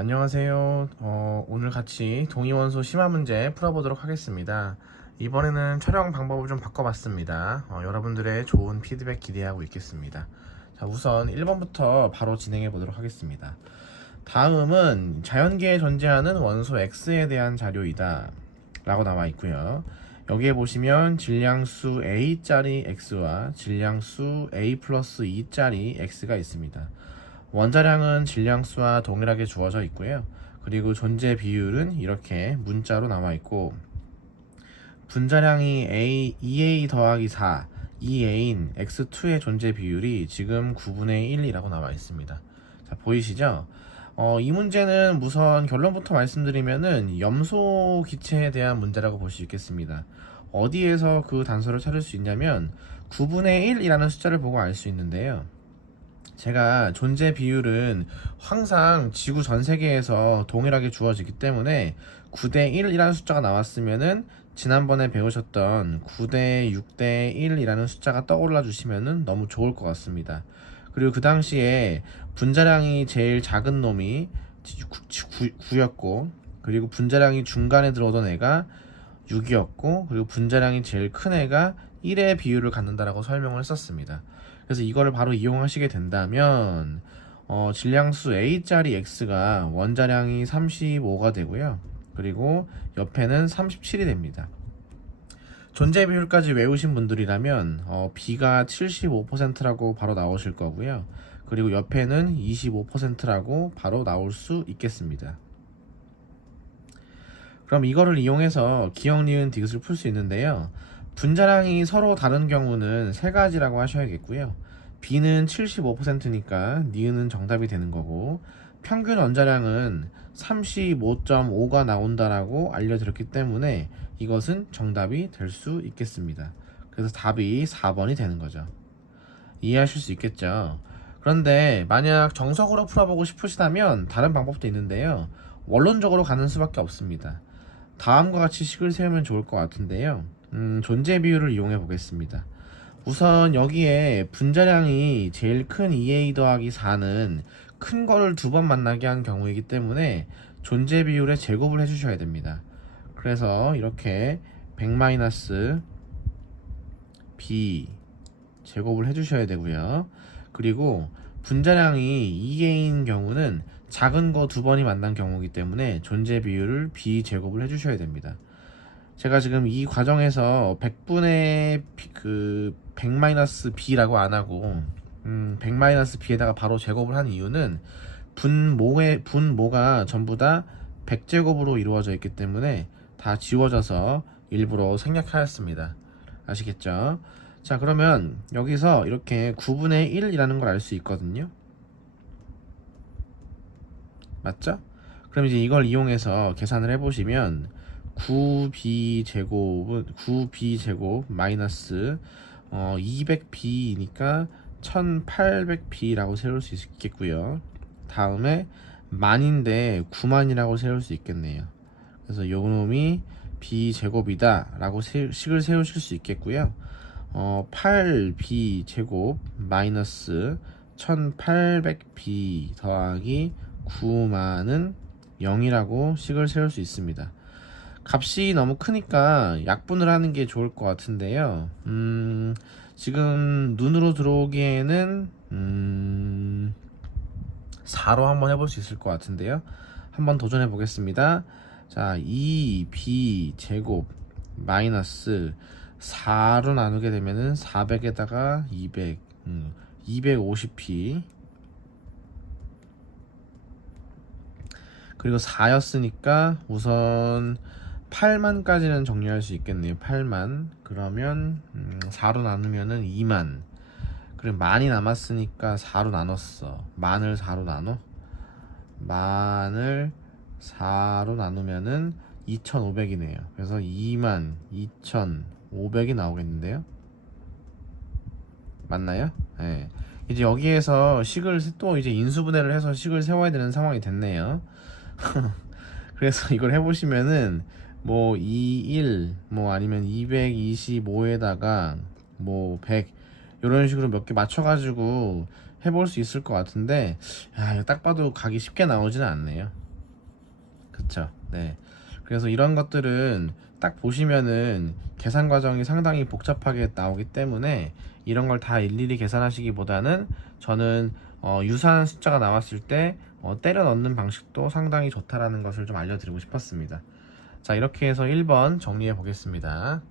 안녕하세요. 어, 오늘 같이 동의원소 심화 문제 풀어보도록 하겠습니다. 이번에는 촬영 방법을 좀 바꿔봤습니다. 어, 여러분들의 좋은 피드백 기대하고 있겠습니다. 자, 우선 1번부터 바로 진행해 보도록 하겠습니다. 다음은 자연계에 존재하는 원소 X에 대한 자료이다. 라고 나와 있고요. 여기에 보시면 질량수 A짜리 X와 질량수 A 플러스 2짜리 X가 있습니다. 원자량은 질량수와 동일하게 주어져 있고요. 그리고 존재 비율은 이렇게 문자로 나와 있고 분자량이 A, 2A 더하기 4, 2A인 X2의 존재 비율이 지금 9분의 1이라고 나와 있습니다. 자, 보이시죠? 어, 이 문제는 우선 결론부터 말씀드리면은 염소 기체에 대한 문제라고 볼 수 있겠습니다. 어디에서 그 단서를 찾을 수 있냐면 9분의 1이라는 숫자를 보고 알 수 있는데요. 제가 존재 비율은 항상 지구 전 세계에서 동일하게 주어지기 때문에 9대 1이라는 숫자가 나왔으면은 지난번에 배우셨던 9대 6대 1이라는 숫자가 떠올라 주시면은 너무 좋을 것 같습니다. 그리고 그 당시에 분자량이 제일 작은 놈이 9였고 그리고 분자량이 중간에 들어오던 애가 6이었고 그리고 분자량이 제일 큰 애가 1의 비율을 갖는다라고 설명을 했었습니다. 그래서 이거를 바로 이용하시게 된다면 어, 질량수 A짜리 X가 원자량이 35가 되고요. 그리고 옆에는 37이 됩니다. 존재 비율까지 외우신 분들이라면 어, B가 75%라고 바로 나오실 거고요. 그리고 옆에는 25%라고 바로 나올 수 있겠습니다. 그럼 이거를 이용해서 기억, 니은, 디귿을 풀 수 있는데요. 분자량이 서로 다른 경우는 세 가지라고 하셔야겠고요. B는 75%니까 니은은 정답이 되는 거고 평균 원자량은 35.5가 나온다라고 알려드렸기 때문에 이것은 정답이 될 수 있겠습니다. 그래서 답이 4번이 되는 거죠. 이해하실 수 있겠죠? 그런데 만약 정석으로 풀어보고 싶으시다면 다른 방법도 있는데요. 원론적으로 가는 수밖에 없습니다. 다음과 같이 식을 세우면 좋을 것 같은데요. 음, 존재 비율을 이용해 보겠습니다. 우선 여기에 분자량이 제일 큰 2a 더하기 4는 큰 거를 두 번 만나게 한 경우이기 때문에 존재 비율의 제곱을 해주셔야 됩니다. 그래서 이렇게 100 b 제곱을 해주셔야 되고요. 그리고 분자량이 2a인 경우는 작은 거 두 번이 만난 경우이기 때문에 존재 비율을 b 제곱을 해주셔야 됩니다. 제가 지금 이 과정에서 100분의 그 100-b라고 안 하고 음, 100-b에다가 바로 제곱을 한 이유는 분모의 분모가 전부 다 100제곱으로 이루어져 있기 때문에 다 지워져서 일부러 생략하였습니다. 아시겠죠? 자, 그러면 여기서 이렇게 9분의 1이라는 걸 알 수 있거든요. 맞죠? 그럼 이제 이걸 이용해서 계산을 해보시면 9b 제곱은 9b 제곱 마이너스 어, 200b니까 1800b라고 세울 수 있겠고요. 다음에 만인데 9만이라고 세울 수 있겠네요. 그래서 요 놈이 b 제곱이다 라고 식을 세우실 수 있겠고요. 어, 8b 제곱 마이너스 1800b 더하기 9만은 0이라고 식을 세울 수 있습니다. 값이 너무 크니까 약분을 하는 게 좋을 것 같은데요. 음, 지금 눈으로 들어오기에는 음, 4로 한번 해볼 수 있을 것 같은데요. 한번 도전해 보겠습니다. 자, 2b 제곱 마이너스 4로 나누게 되면은 400에다가 200, 음, 250p 그리고 4였으니까 우선 8만까지는 정리할 수 있겠네요. 8만. 그러면 음, 4로 나누면은 2만. 그리고 만이 남았으니까 4로 나눴어. 만을 4로 나눠. 만을 4로 나누면은 2,500이네요. 그래서 2만 2,500이 나오겠는데요. 맞나요? 네. 이제 여기에서 식을 또 이제 인수분해를 해서 식을 세워야 되는 상황이 됐네요. 그래서 이걸 해보시면은 뭐 21, 뭐 아니면 225에다가 뭐 100 이런 식으로 몇 개 맞춰가지고 해볼 수 있을 것 같은데 야, 딱 봐도 가기 쉽게 나오지는 않네요. 그쵸. 네. 그래서 이런 것들은 딱 보시면은 계산 과정이 상당히 복잡하게 나오기 때문에 이런 걸 다 일일이 계산하시기보다는 저는 어, 유사한 숫자가 나왔을 때 어, 때려 넣는 방식도 상당히 좋다라는 것을 좀 알려드리고 싶었습니다. 자, 이렇게 해서 1번 정리해 보겠습니다.